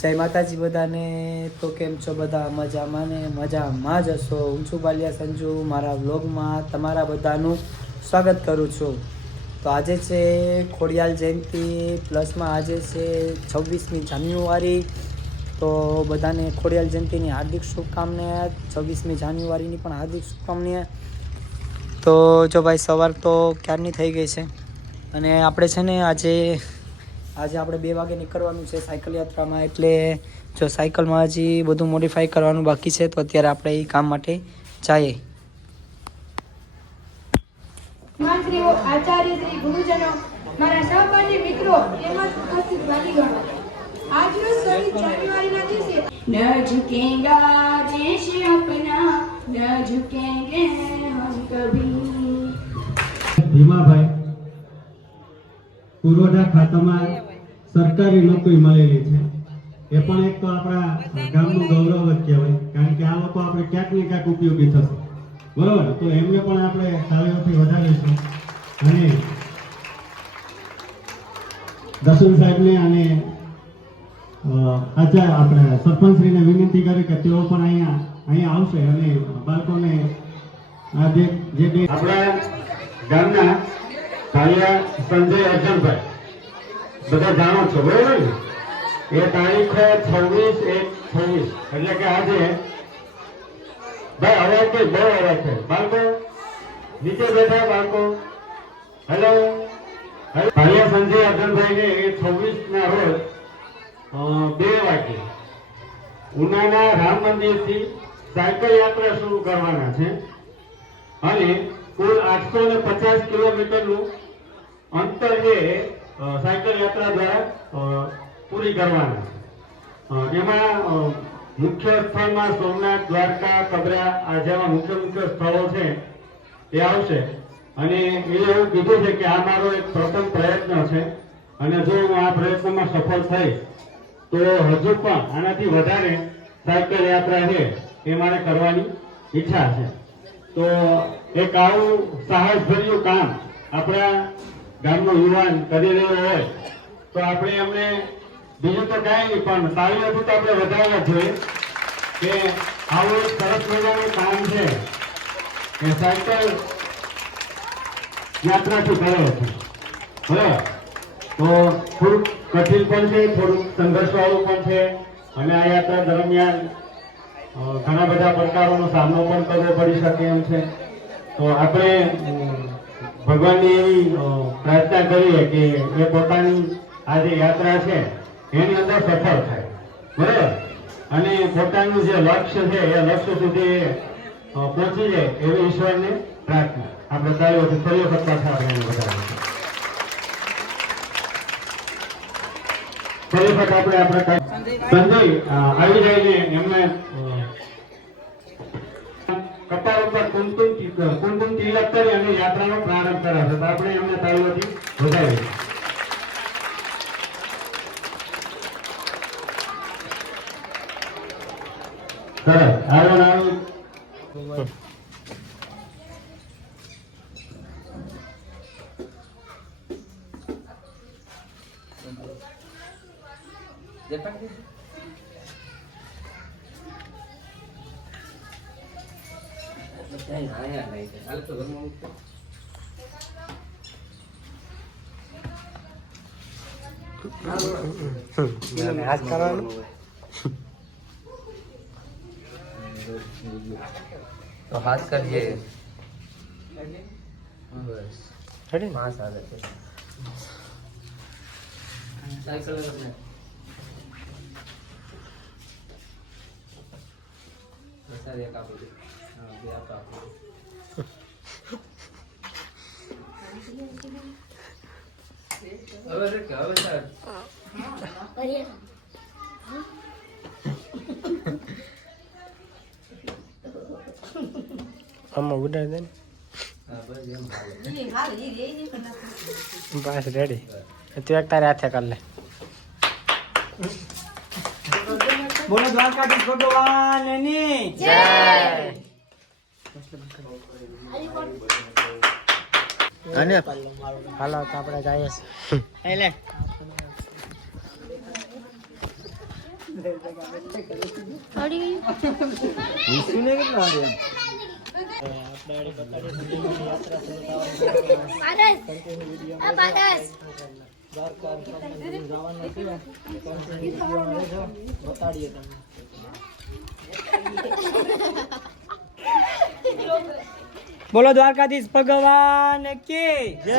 જય માતાજી બધાને। તો કેમ છો બધા? મજામાં ને મજામાં જ હશો। હું છું બાલિયા સંજુ, મારા વ્લોગમાં તમારા બધાનું સ્વાગત કરું છું। તો આજે છે ખોડિયાલ જયંતિ પ્લસમાં આજે છે 26મી જાન્યુઆરી। તો બધાને ખોડિયાલ જયંતિની હાર્દિક શુભકામનાઓ, 26મી જાન્યુઆરીની પણ હાર્દિક શુભકામનાઓ। તો જો ભાઈ સવાર તો ક્યારની થઈ ગઈ છે અને આપણે છે ને આજે આપણે 2 વાગે નીકળવાનું છે સાયકલ યાત્રામાં। એટલે જો સાયકલમાં હજી બધું મોડિફાઈ કરવાનું બાકી છે, તો અત્યારે આપણે એ કામ માટે જઈએ। શ્રીઓ આચાર્ય શ્રી ગુરુજનો, મારા સહપાઠી મિત્રો તેમજ ઉપસ્થિત વાલીગણો, આજરોજ 26 જાન્યુઆરીના દિવસે ન ઝુકેગા દેશ अपना, न झुकेंगे हम कभी। ભીમાભાઈ પુરવઠા ખાતામાં સરકારી નોકરી મળેલી છે, એ પણ એક તો આપણા ગામનું ગૌરવ જ કહેવાય, કારણ કે આ લોકો આપણે ક્યાંક ને ક્યાંક ઉપયોગી થશે, બરોબર? તો એમને પણ આપણે તાળીઓથી વધારીશું અને દસુલ સાહેબને અને આચાર્ય આપણે સરપંચશ્રીને વિનંતી કરી કે તેઓ પણ અહીંયા આવશે અને બાળકોને આ જે આપણા ગામના કાલિયા સંજય અર્જનભાઈ બધા જાણો છો, બરોબર ને? એ તારીખ 26/1/26 એટલે કે આજે ભાઈ અવાજ કે બહુ અવાજ છે બાળકો, નીચે બેઠા બાળકો, હેલો, કાલિયા સંજય અર્જનભાઈ ને એ 26 ના રોજ 2 વાગે ઉનાના રામ મંદિરથી સાયકલ યાત્રા શરૂ કરવાના છે અને કુલ 850 કિલોમીટરનું અંતર એ સાયકલ યાત્રા દ્વારા પૂરી કરવાના છે। એમાં મુખ્ય સ્થળમાં સોમનાથ, દ્વારકા, કબરા આ જેવા મુખ્ય સ્થળો છે એ આવશે અને એ એવું કીધું છે કે આ મારો એક પ્રથમ પ્રયત્ન છે અને જો હું આ પ્રયત્નમાં સફળ થઈશ તો હજુ પણ આનાથી વધારે સાયકલ યાત્રા છે એ મારે કરવાની ઈચ્છા છે। તો એક આવું સાહસભર્યું કામ આપણા ગામનો યુવાન કરી રહ્યો હોય તો આપણે એમને બીજું તો કાંઈ નહીં પણ તાળીઓથી તો આપણે વધારવા જોઈએ કે આવું એક સરસ મજાનું કામ છે એ સાયકલ યાત્રાથી કરે છે, બરાબર? તો થોડુંક કઠિન પણ છે, થોડુંક સંઘર્ષવાળું પણ છે અને આ યાત્રા દરમિયાન ઘણા બધા પડકારોનો સામનો પણ કરવો પડી શકે એમ છે। તો આપણે ભગવાનની એવી પ્રાર્થના કરીએ કે એ પોતાની આ જે યાત્રા છે એની અંદર સફળ થાય, બરાબર? અને પોતાનું જે લક્ષ્ય છે એ લક્ષ્ય સુધી પહોંચી જાય એવી ઈશ્વરને પ્રાર્થના આપણે તાળીઓથી ફરી વખત પાછા આપણે વધારીએ। ફરી વખત આપણે સંજય આવી જઈને એમને કપાળ ઉપર કુમકુમ તિલક કરી અને યાત્રાનો પ્રારંભ કરાશે, તો આપણે એમને તાળીઓથી વધાવીએ। સરસ, આવો આજ કરવાનું तो हाथ करिए बस રેડી? 5 आदत है साइकिल करना ऐसा ये काफी हां ये आप अरे क्या है सर करिए આમાં ઉડાડી દે ને બસ રેડી। તું એક તારે હાથે કર લે। બોલો દ્વારકાધીશ ભગવાનની જય। અને હાલો તો આપણે જઈએ છીએ। બોલો દ્વારકાધીશ ભગવાન કી જય.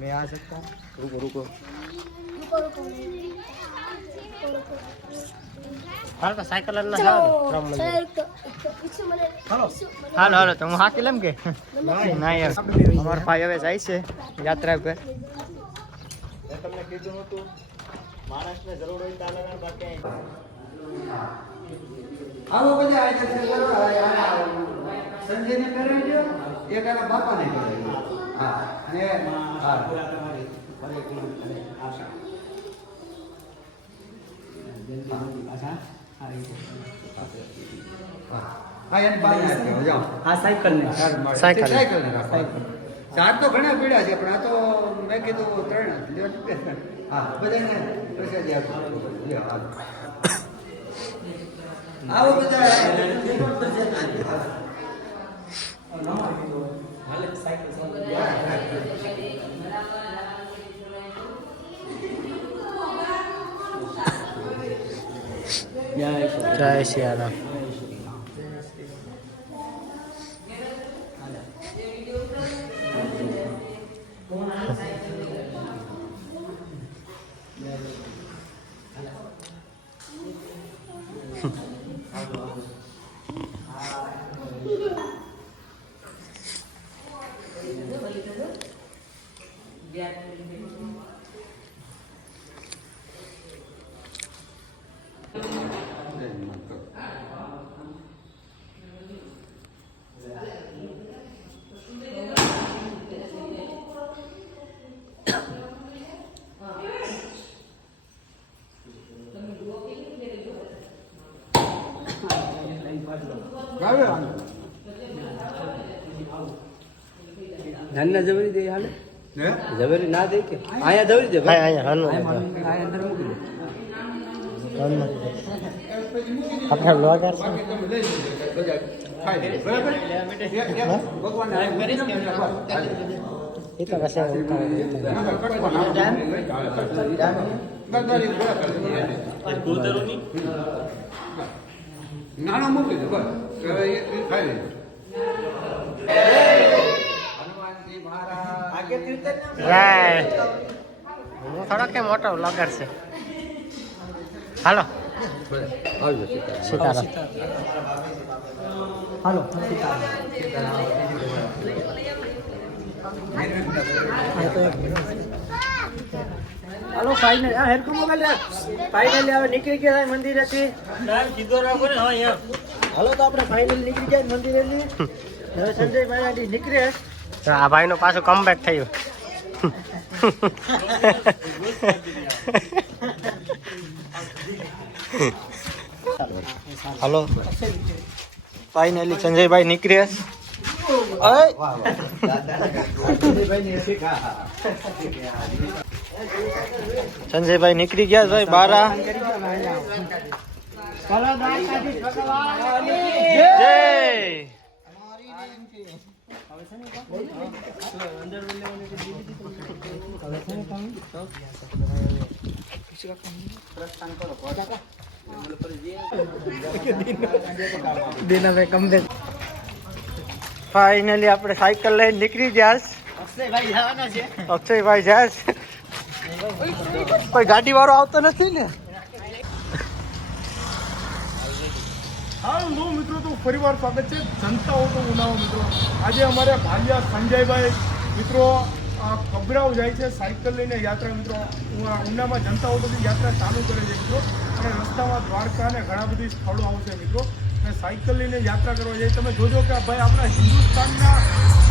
मैं आ सकता हूँ? रुको रुको हाल का साइकिल अल्लाह हालो हालो हालो तुम हाकी लम के ना यार हमारा भाई હવે જાય છે યાત્રા પર તમને કીધું હતું મહારાષ્ટ્રને જરૂર હોય તો લગાડ બાકી આવો બધા આ જશે સંજયને કરાવજો એક આના બાપાને કરાવજો હા અને હા હા એને બાર નાખ્યો જાઓ આ સાયકલ ને સાયકલ ને સાયકલ ચાર તો ઘણા પીડા છે પણ આ તો મેં કીધું 3 હા બધાને પ્રસાદી આપો લ્યો હાલો આવો બધા જય સિયારામ. ધનના જબરી દે હાલે જબરી ના દે કે આયા જબરી દે ભાઈ આયા હાલો આયા અંદર મૂકી દે આપણે બ્લોગર છે ભગવાન એ તો કશે નાનો મૂકી દે બસ હવે એ ખાઈ લે હું થોડો કે મોટો બ્લોગર છે. હાલો સીતારામ હાલો હાલો ફાઇનલ આ હેરકુ મોબાઈલ ફાઇનલી હવે નીકળી ગયા મંદિરેથી સીધો રાખો ને હા એમ હાલો તો આપણે ફાઇનલ નીકળી ગયા મંદિરેથી હવે સંજયભાઈ નીકળે તો આ ભાઈનો પાછું કમબેક થયું. હાલો ફાઇનલી સંજયભાઈ નીકળે સંજયભાઈ નીકળી ગયા ભાઈ બારા જય ફાઇનલી આપણે સાયકલ લઈને નીકળી ગયા. અક્ષયભાઈ જાય છે. કોઈ ગાડી વાળો આવતો નથી ને. હાલો મિત્રો, તો ફરીવાર સ્વાગત છે જનતા ઓટો ઉનાળો મિત્રો. આજે અમારે ભાલિયા સંજયભાઈ મિત્રો કબરાવ જાય છે સાયકલ લઈને યાત્રા મિત્રો. ઉનામાં જનતા ઓટોની યાત્રા ચાલુ કરે છે મિત્રો, અને રસ્તામાં દ્વારકા અને ઘણા બધી સ્થળો આવશે મિત્રો, અને સાયકલ લઈને યાત્રા કરવા જાય. તમે જોજો કે ભાઈ આપણા હિન્દુસ્તાનના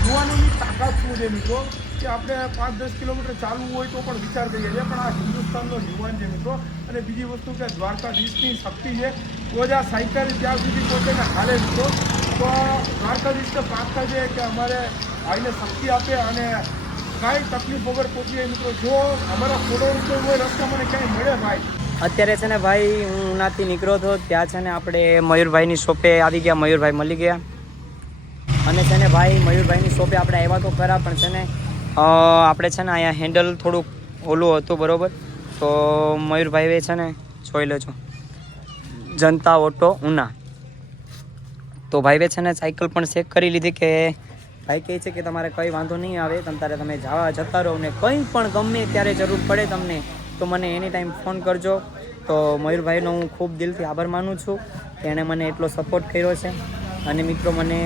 યુવાનોની તાકાત શું છે મિત્રો, કે આપણે 5-10 કિલોમીટર ચાલવું હોય તો પણ વિચાર કરીએ છીએ, પણ આ હિન્દુસ્તાનનો યુવાન છે મિત્રો. અને બીજી વસ્તુ કે દ્વારકાધીશની શક્તિ છે, તો જ આ સાયકલ ત્યાં સુધી પહોંચે ને હાલે મિત્રો. તો દ્વારકાધીશ તો પ્રાર્થના છે કે અમારે ભાઈને શક્તિ આપે અને કાંઈ તકલીફ વગર પહોંચીએ મિત્રો. જો અમારા ફોટો હોય રસ્તા મને ક્યાંય મળે ભાઈ. અત્યારે છે ને ભાઈ હું ઉનાથી નીકળ્યો હતો, ત્યાં છે ને આપણે મયુરભાઈની શોપે આવી ગયા. મયુરભાઈ મળી ગયા અને છે ને ભાઈ મયુરભાઈની શોપે આપણે આવ્યા તો ખરા, પણ છે ને આપણે છે ને અહીંયા હેન્ડલ થોડુંક ઓલું હતું બરાબર. તો મયુરભાઈએ છે ને જોઈ લેજો જનતા ઓટો ઉના. તો ભાઈએ છે ને સાયકલ પણ ચેક કરી લીધી કે ભાઈ કહે છે કે તમારે કંઈ વાંધો નહીં આવે, તમે જતા રહો ને કંઈ પણ ગમે ત્યારે જરૂર પડે તમને તો મને એની ટાઈમ ફોન કરજો. તો મયુરભાઈનો હું ખૂબ દિલથી આભાર માનું છું કે એણે મને એટલો સપોર્ટ કર્યો છે. અને મિત્રો મને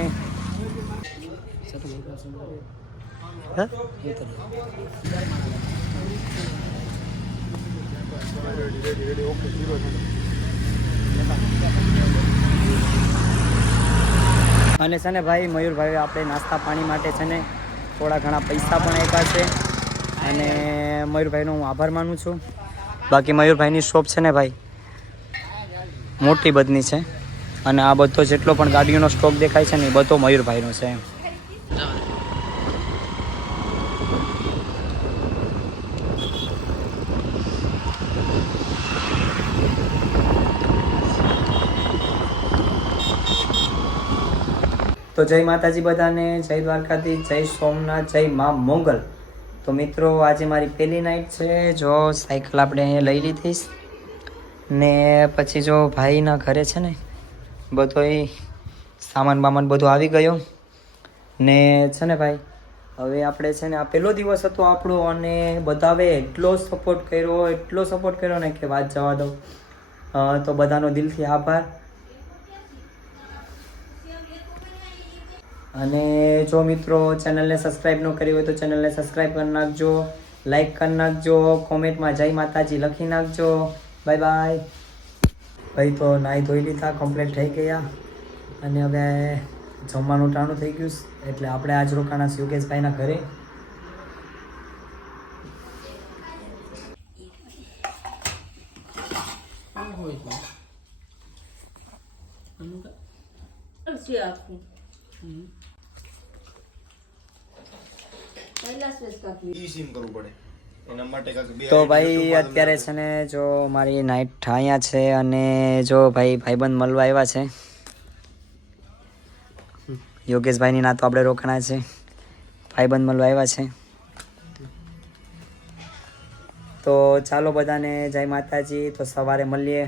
અને છે ને ભાઈ મયુરભાઈએ આપણે નાસ્તા પાણી માટે છે ને થોડા ઘણા પૈસા પણ આપ્યા છે અને મયુરભાઈનો હું આભાર માનું છું. બાકી મયુરભાઈની શોપ છે ને ભાઈ મોટી બધની છે અને આ બધો જેટલો પણ ગાડીઓનો સ્ટોક દેખાય છે ને એ બધો મયુરભાઈનો છે. તો જય માતાજી બધાને, જય દ્વારકાધીશ, જય સોમનાથ, જય મા મોગલ. તો મિત્રો આજે મારી પહેલી નાઇટ છે. જો સાયકલ આપણે અહીંયા લઈ લીધીશ ને પછી જો ભાઈના ઘરે છે ને બધોય સામાન બામાન બધું આવી ગયો ને છે ને ભાઈ હવે આપણે છે ને આ પહેલો દિવસ હતો આપણો અને બધાએ એટલો સપોર્ટ કર્યો ને કે વાત જવા દો. તો બધાનો દિલથી આભાર. અને જો મિત્રો ચેનલને સબસ્ક્રાઈબ ન કરી હોય તો ચેનલને સબસ્ક્રાઈબ કરી નાખજો, લાઈક કરી નાખજો, કોમેન્ટમાં જય માતાજી લખી નાખજો. Bye bye. ભાઈ તો નાહી ધોઈ લીધા, કમ્પ્લીટ થઈ ગયા અને હવે જમવાનું ટાણું થઈ ગયું એટલે આપણે આજ રોકાણા છીએ યોગેશભાઈના ઘરે. તો ભાઈ અત્યારે છે ને જો મારી નાઇટ અહીંયા છે અને જો ભાઈબંધ મળવા આવ્યા છે. યોગેશભાઈની ના તો આપણે રોકાણા છે, ભાઈબંધ મળવા આવ્યા છે. તો ચાલો બધાને જય માતાજી. તો સવારે મળીએ.